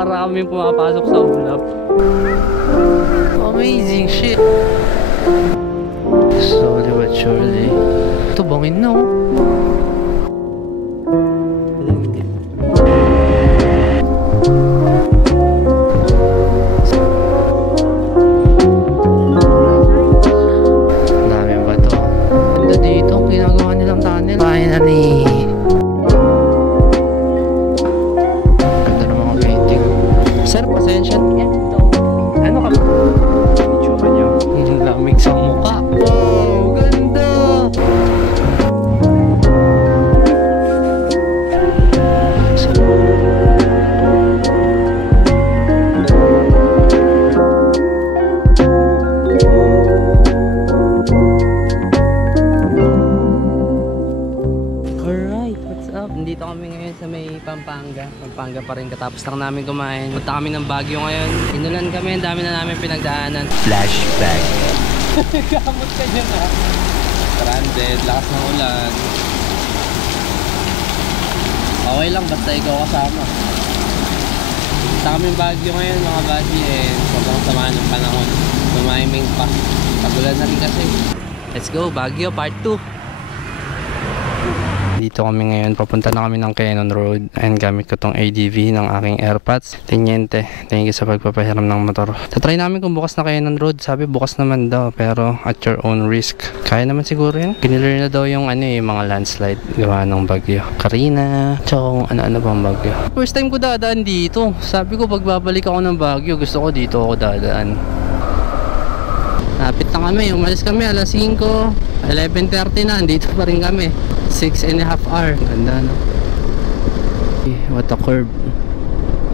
para kami pumapasok sa ulap. Amazing shit. Slowly but surely. Ito bangin na oh. Daming bato. Ganda dito. Ginagawa nilang tunnel. Finally. Ganda ng mga painting. Sir, pasensya. Ano ka ba? Itsura niyo. Ang lamig sa mukha. Wow, ganda! Alright, what's up? Nandito kami ngayon sa may Pampanga. Pampanga pa rin, katapos lang namin kumain. Punta kami ng Baguio ngayon. Inulan kami, ang dami na namin pinagdaanan. Flashback. Gamot ka dyan ha. Stranded, lakas ng ulan. Okay lang, basta ikaw kasama. Punta kami Baguio ngayon mga buddy eh. Sobrang sama ng panahon. Lumiming pa. Tagulan na rin kasi. Let's go, Baguio Part 2. Dito kami ngayon, papunta na kami ng Quezon Road and gamit ko tong ADV ng aking AirPods. Teniente, thank you sa pagpapahiram ng motor. Tatry namin kung bukas na Quezon Road. Sabi bukas naman daw, pero at your own risk. Kaya naman siguro yun. Kinilir na daw yung yung mga landslide gawa ng bagyo. Karina, tsaka kung ano-ano bang bagyo. First time ko dadaan dito. Sabi ko pagbabalik ako ng Baguio, gusto ko dito ako dadaan. Lapit na kami, umalis kami alas 5, 11:30 na, dito pa rin kami. 6.5 hours. Ganda no? What a curve.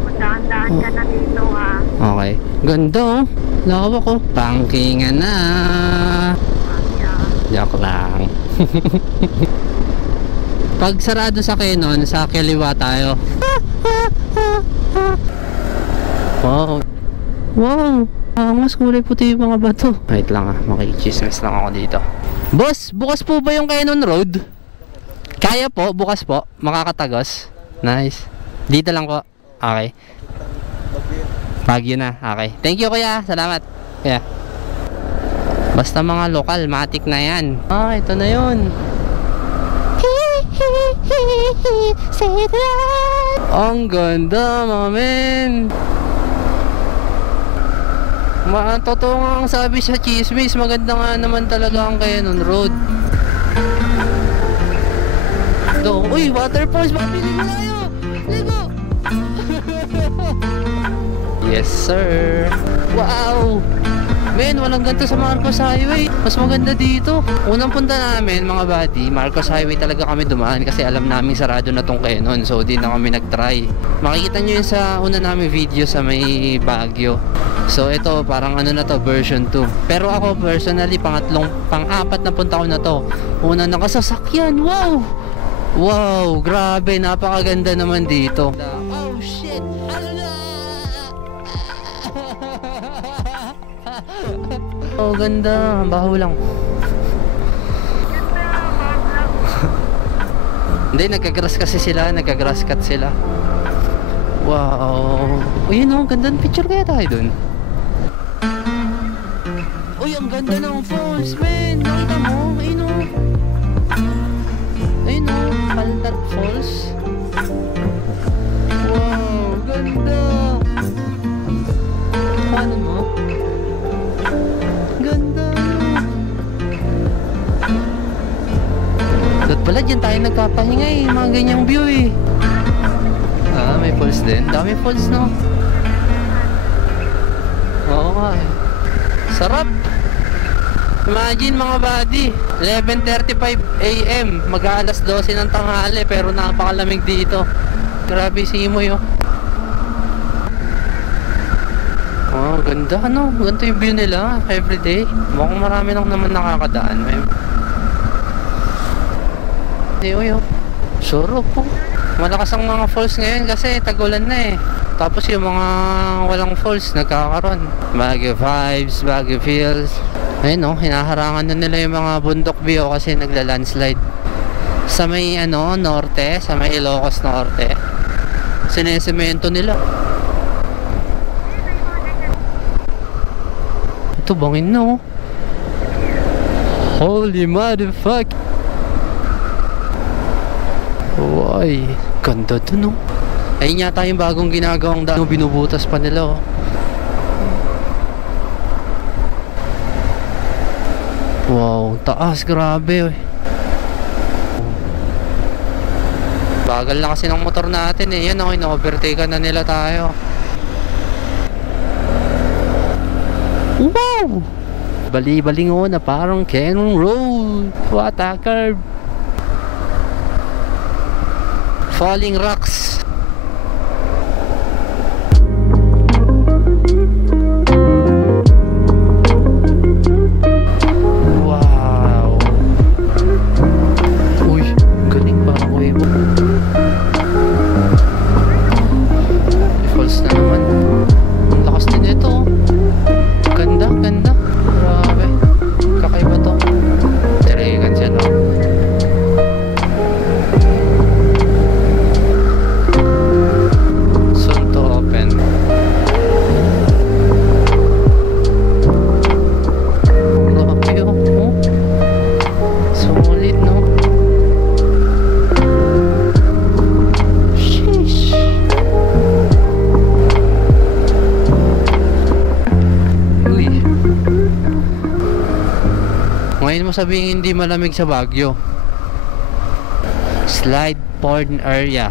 Magdaan-daan ka na dito ha. Okay. Ganda oh. Lawak ko. Pangkingan na. Joke lang. Pag sarado sa Quezon, sa kaliwa tayo. Wow. Wow. Mas kulay puti yung mga bato. Wait lang ah, makikichismis lang ako dito. Boss, bukas po ba yung Quezon Road? Kaya po, bukas po, makakatagos. Nice. Dito lang po. Okay. Baguio na, okay. Thank you kuya, salamat. Kuya. Basta mga lokal, matik na yan. Ah, ito na yun. Ang ganda mga men. Totoo nga ang sabi sa chismis, maganda nga naman talaga ang Quezon Road. Uy, waterfalls, mabili na tayo! Ligo! Yes sir! Wow! Men, walang ganito sa Marcos Highway. Mas maganda dito. Unang punta namin mga buddy, Marcos Highway talaga kami dumaan kasi alam namin sarado na tong Quezon. So di na kami nag-try. Makikita nyo yun sa una namin video sa may Baguio. So ito parang ano na to, version 2. Pero ako personally pang-apat na punta ko na to. Una nakasasakyan, wow! Wow, grabe, napakaganda naman dito. Oh shit! Oh, ganda, baho lang. Hindi, nagka-grass kasi sila, nagka-grass cut sila. Wow. Uy, yun oh, ganda ng picture kaya tayo dun. Uy, ang ganda ng falls, man. Nakita mo? Ayun oh. Ayun oh, Paldat Falls. Wow, ganda. Paano mo? Ganda. Dapat pala dyan tayo nagpapahinga eh, mga ganyang view eh. Ah, may falls din. Dami falls no? Oo nga eh. Sarap. Imagine mga buddy, 11:35 AM, mag-aalas 12 ng tanghali pero napakalamig dito. Grabe simoy oh. Oh, ganda no? Ganito yung view nila everyday. Mukhang marami lang naman nakakadaan. Uy oh. Sarap po. Malakas ang mga falls ngayon kasi tag-ulan na eh. Tapos yung mga walang falls nagkakaroon. Baguio vibes, Baguio feels. Ayun no, hinaharangan na nila yung mga bundok view kasi nagla-landslide. Sa may norte, sa may Ilocos Norte, sinesemento nila. Ito, bangin na oh. Holy motherfuck. Uy, ganda dun oh. Ayun yata yung bagong ginagawang daan. Binubutas pa nila oh. Wow, taas, grabe oh. Bagal na kasi ng motor natin eh. Yan oh, ina-overtake na nila tayo. Wow! Bali-balingo na parang Cannon Road. What a curve. Falling rocks. Wow. Uy, galing parang wave. Falls na naman. Ang lakas din ito. Ganda, ganda. Grabe. Kakaiba to. Tirigan siya no. Soon to open. Grabe oh. Solid no. Sheesh. Uy. Ngayon mo sabihin hindi malamig sa Baguio. Slide porn area.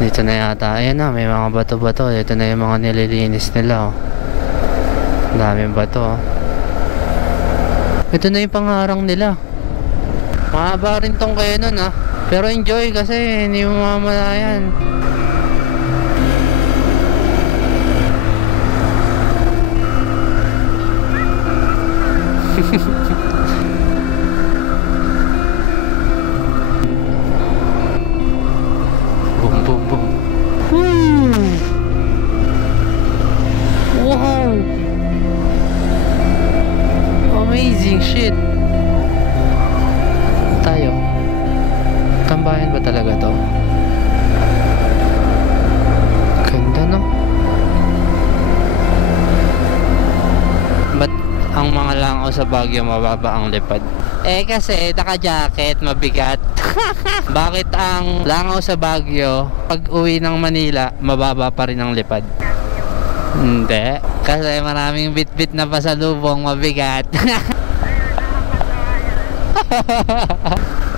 Dito na yata. Ayan na, may mga bato-bato. Dito na yung mga nililinis nila oh. Daming bato oh. Ito na yung pangarang nila. Mahaba rin tong Canon ah. Pero enjoy kasi hindi mo mamalayan. Boom, boom, boom. Woo! Wow! Amazing shit. Tayo. Tambayan ba talaga to? Ganda no? Ba't ang mga langaw sa Baguio mababa ang lipad? Eh kasi naka-jacket, mabigat. Bakit ang langaw sa Baguio pag uwi ng Manila mababa pa rin ang lipad? Hindi, kasi maraming bit-bit na pasalubong, mabigat.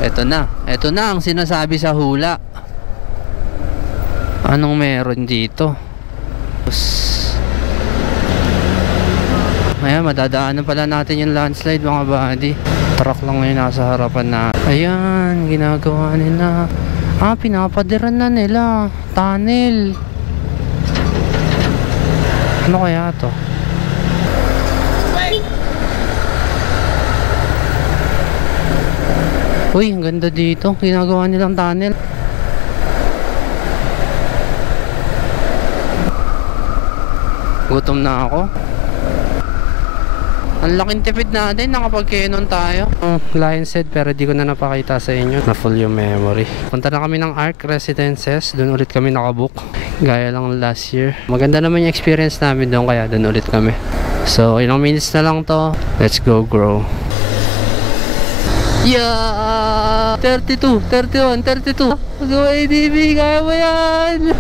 Ito na ang sinasabi sa hula. Anong meron dito? Ayan, madadaanan pala natin yung landslide mga buddy. Truck lang ngayon nasa harapan na. Ayan, ginagawa nila. Ah, pinapadiran na nila. Tunnel. Ano kaya to? Uy, ang ganda dito. Ginagawa nilang tunnel. Gutom na ako. Ang laking tipid natin, nakapag-Canon tayo. Lion's Head pero di ko na napakita sa inyo. Na full yung memory. Punta na kami ng Arc Residences. Doon ulit kami nakabook. Gaya lang last year. Maganda naman yung experience namin doon kaya doon ulit kami. So, ilang minutes na lang to. Let's go grow. Yeah! 32, 31, 32. Go ADB, kaya mo yan!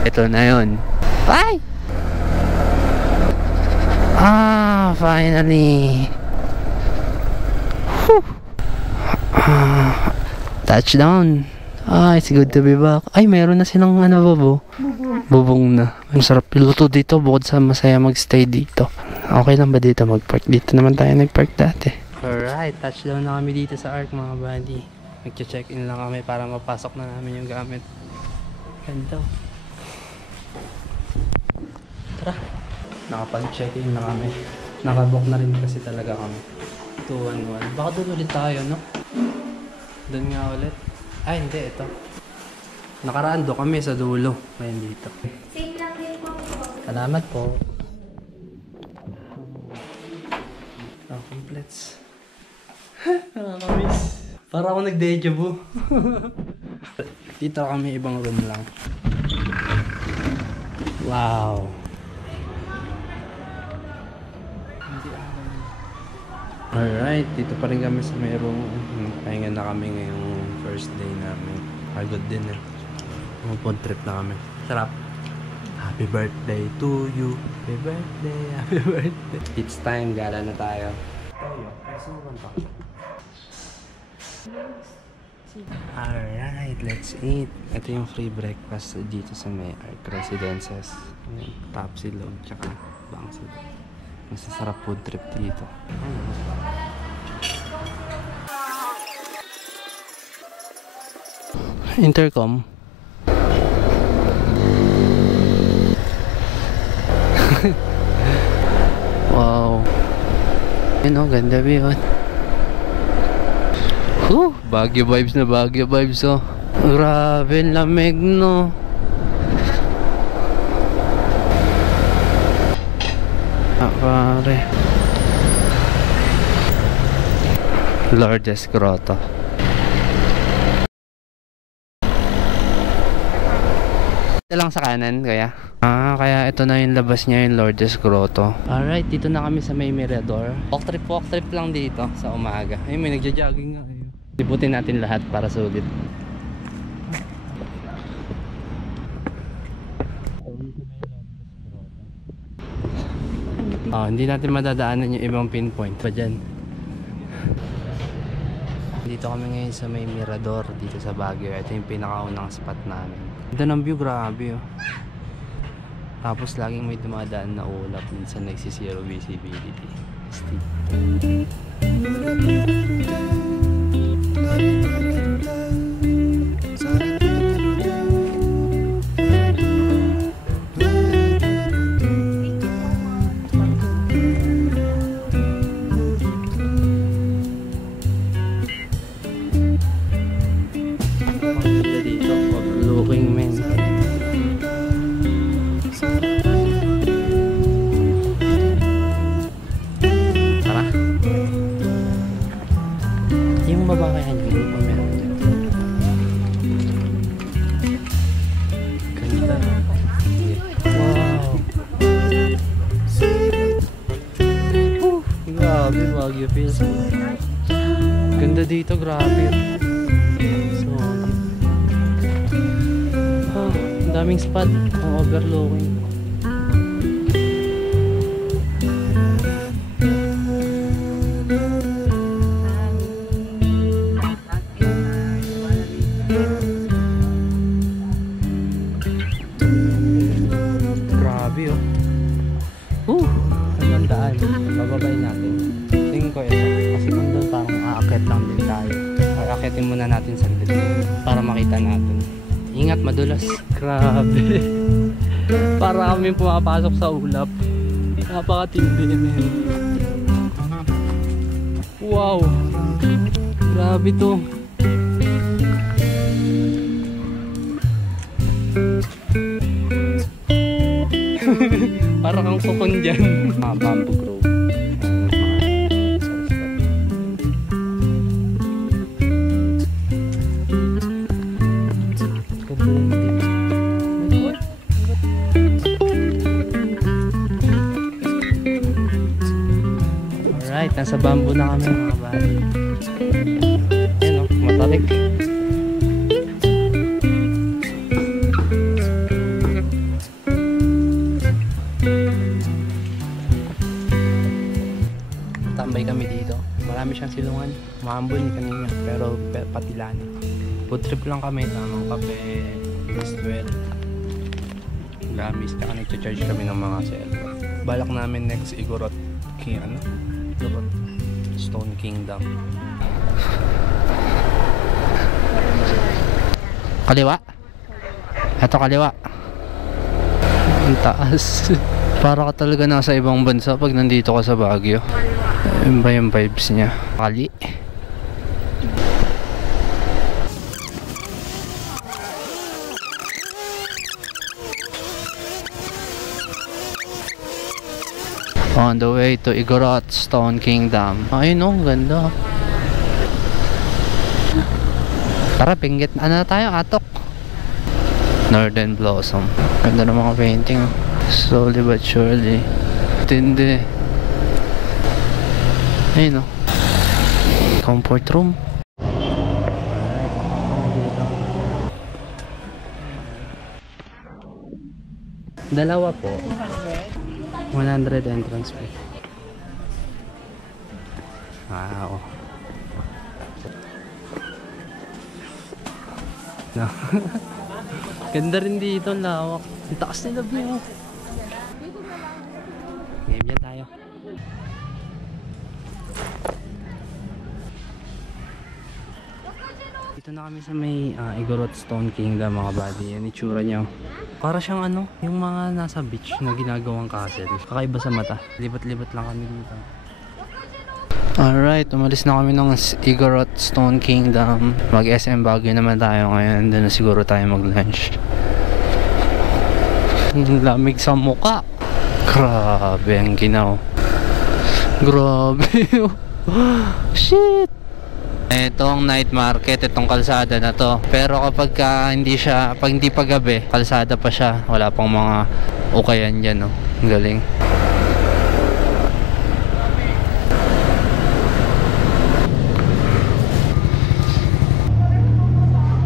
Ito na yun. Ay! Ah, finally. Whew. Touchdown. Ah, it's good to be back. Ay, meron na silang ano babo. Bubong na. Ang sarap piluto dito bukod sa masaya magstay dito. Okay lang ba dito mag-park? Dito naman tayo nag-park dati. Alright, touchdown na kami dito sa Arc mga buddy. Nag-check-in lang kami para mapasok na namin yung gamit. Ganda. Tara. Nakapag-check-in na kami. Nakabook na rin kasi talaga kami. 211. Baka doon ulit tayo, no? Doon nga ulit. Ay, hindi. Ito. Nakaraan doon kami sa dulo. Ngayon dito. Same lang din po. Salamat po. Oh, completes. Nakakamiss. Para ako nag-deja vu. Dito kami ibang room lang. Wow. Alright, dito pa rin kami sa may room. Pahinga na kami ngayong first day namin. Pagod din eh. Food trip na kami. Sarap. Happy birthday to you. Happy birthday, happy birthday. It's time, gala na tayo. Alright, let's eat. Ito yung free breakfast dito sa may Arc Residences. Top Silog, tsaka Bang Silog. Masasarap food trip dito. Intercom. Wow. Yun o, ganda ba yun? Baguio vibes na Baguio vibes oh. Grabe, lamig no. Pare. Lourdes Grotto. Ito lang sa kanan kaya. Kaya ito na yung labas niya, yung Lourdes Grotto. Alright, dito na kami sa may Mirador. Walk trip lang dito sa umaga. Ay, may nagja-jogging nga. Libutin natin lahat para sulit. Hindi natin madadaanan yung ibang pinpoint pa dyan. Dito kami ngayon sa may Mirador dito sa Baguio. Ito yung pinakaunang spot namin. Ganda ng view, grabe oh. Tapos laging may dumadaan na ulap. Minsan nagsisiro visibility. Steep. Baguio feels. Ganda dito, grabe. So, ang daming spot, ang overlooking. Grabe oh. Ang daan, bababay natin. Tingin ko ito, kasi kung doon parang aakyat lang din tayo. Or aakyatin muna natin saglit para makita natin. Ingat, madulas. Grabe. Para kami pumapasok sa ulap. Napakatindi naman. Wow. Grabe to. Para kang kukon dyan. Bamboo Grove. Alright, nasa bamboo na kami mga bali. Ayan o, matarik. Tambay kami dito. Marami siyang silungan. Maambon kanina, pero patilan. Food trip lang kami. Tamang kape, sweat, gamis. Kaya nag-charge kami ng mga cellphone. Balak namin next Igorot Stone Kingdom. Kaliwa? Ito kaliwa. Ang taas. Para ka talaga nasa ibang bansa pag nandito ka sa Baguio. Yun ba yung vibes niya? Kali. On the way to Igorot Stone Kingdom. Ayun oh, ganda. Tara, pinggit. Ano tayo? Atok. Northern Blossom. Ganda ng mga painting. Slowly but surely. Tindi. Ayun o. Comfort room. Dalawa po. 100 entrance fee. Wow. No. Ganda rin dito, lawak. Ang taas nila view. Game yan tayo. Dito na kami sa may Igorot Stone Kingdom mga buddy. Yan itsura niya. Para siyang ano, yung mga nasa beach na ginagawang castle. Kakaiba sa mata. Libat-libat lang kami dito. Alright, umalis na kami ng Igorot Stone Kingdom. Mag SM Baguio naman tayo ngayon. Doon na siguro tayo mag lunch. Lamig sa muka. Grabe ang ginaw. Grabe. Shit. Itong night market, itong kalsada na to. Pero kapag pag hindi pa gabi, kalsada pa siya. Wala pang mga ukayan dyan, no? Ang galing.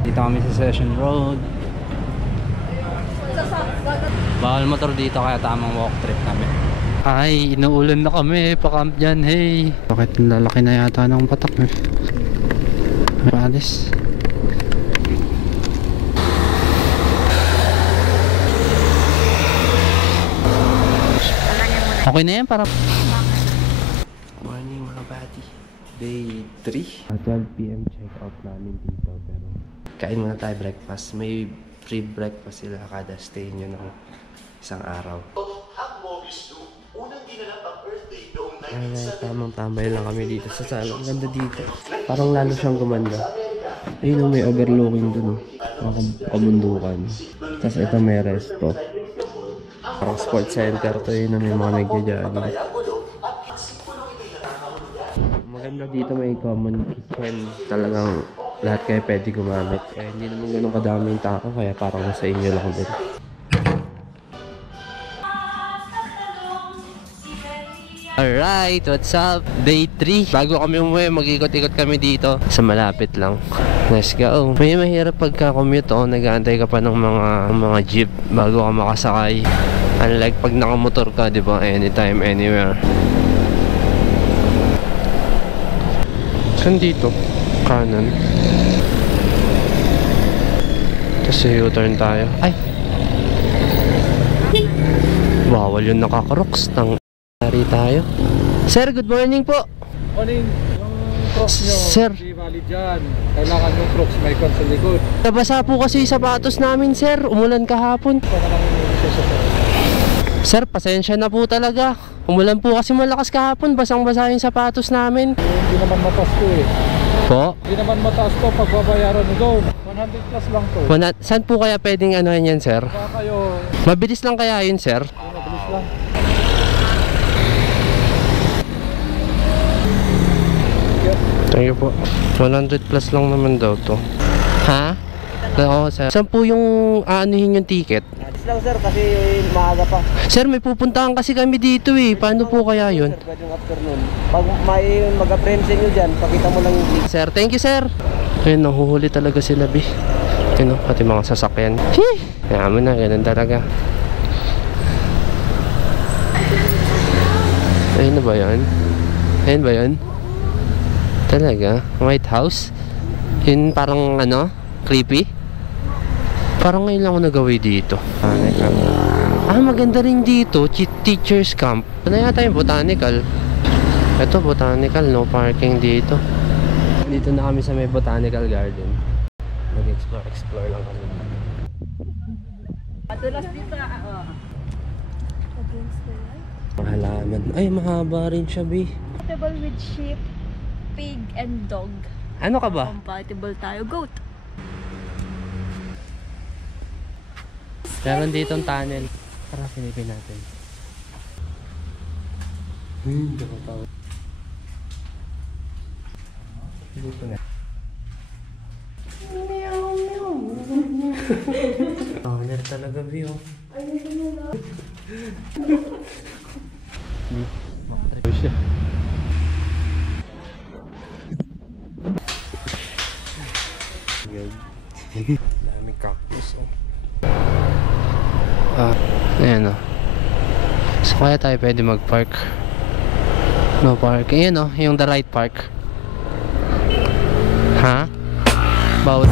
Dito kami sa Session Road. Bawal motor dito kaya tamang walk trip kami. Ay, inuulan na kami. Pa-camp dyan, hey. Bakit lalaki na yata ng patak, eh? Paalis. Okay na yan para... Morning mga buddy. Day 3. 12 PM check out namin dito. Pero kain muna tayo breakfast. May free breakfast sila kada stay nyo ng isang araw. Alright, tamang tambay lang kami dito sa sala. Ang ganda dito. Parang lalo siyang gumanda. Ayun, may overlooking dun. Mga kabundukan. Tapos ito may resto. Parang sports center to yun na may mga nagja-jogging. Maganda dito may common kitchen. Talagang lahat kayo pwede gumamit. Eh, hindi naman ganun kadaming tao kaya parang nasa inyo lang din. Alright, what's up? Day 3. Bago kami umuwi, mag-ikot-ikot kami dito. Sa malapit lang. Let's go. May mahirap pagka-commute o nag-aantay ka pa ng mga jeep bago ka makasakay. Unlike pag nakamotor ka, di ba? Anytime, anywhere. Saan dito? Kanan. Kasi U-turn tayo. Ay! Bawal yung nakaka-rocks. Tayo. Sir, good morning po. Morning. Yung crocs nyo, Sir, hindi valid dyan. Kailangan yung crocs may kon sa likod. nabasa po kasi yung sapatos namin, sir. Umulan kahapon. Sir, pasensya na po talaga. Umulan po kasi malakas kahapon. Basang-basa yung sapatos namin. Hindi naman mataas to eh. Po? Hindi naman mataas to pag babayaran mo doon. 100 plus lang to. Saan po kaya pwedeng ano yan, sir? Baka kayo, Mabilis lang kaya yun, sir? mabilis lang. Thank you po. 100 plus lang naman daw to. Ha? Oo, sir. Saan po yung aanuhin yung ticket? Alis lang sir kasi maaga pa. Sir, may pupuntahan kasi kami dito eh. Paano po kaya yun? Sir, pwedeng afternoon. Pag may mag-apprehend sa inyo dyan, pakita mo lang yung link. Sir, thank you, sir. Ayun, nahuhuli talaga sila, bi. Ayun, pati mga sasakyan. Kaya mo na, ganun talaga. Ayun na ba yan? Ayun ba yan? Talaga? White House? Yun parang ano? Creepy? Parang ngayon lang ako nagawi dito. Maganda rin dito. Teacher's camp. Ano yata yung botanical? Ito, botanical. No parking dito. Dito na kami sa may botanical garden. Mag-explore lang kami. Patulas dito Halaman. Ay, mahaba rin siya, bi. Compatible with sheep, pig, and dog. Ano ka ba? Compatible tayo, goat. Meron ditong tunnel. Tara, silipin natin. Kapataw. Dito na. Downer talaga, Bi, oh. Siya. Daming cactus, oh. Ayan, oh. So, kaya tayo pwede mag-park. No park. Ayan, oh. Yung the right park. Ha? Bawat.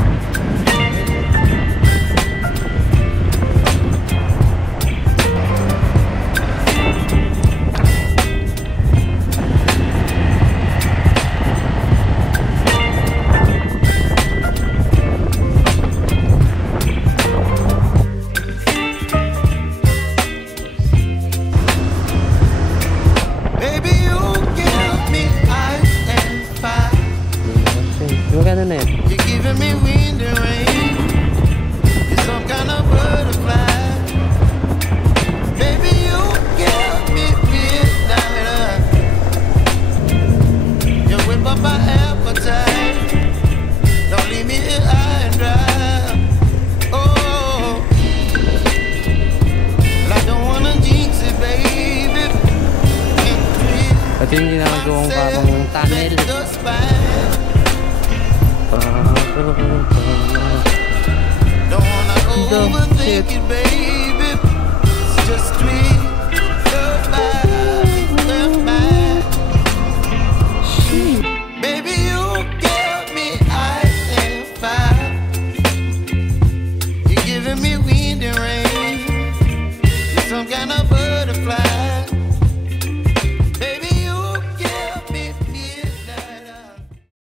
Magkano na yan? You're giving me wind and rain. You're some kind of butterfly. Baby, you give me midnight. You whip up my appetite. Don't leave me here high and dry. Oh, I don't wanna jinx it, baby. Ito yung ginagawang parang tunnel. Don't wanna overthink it, baby.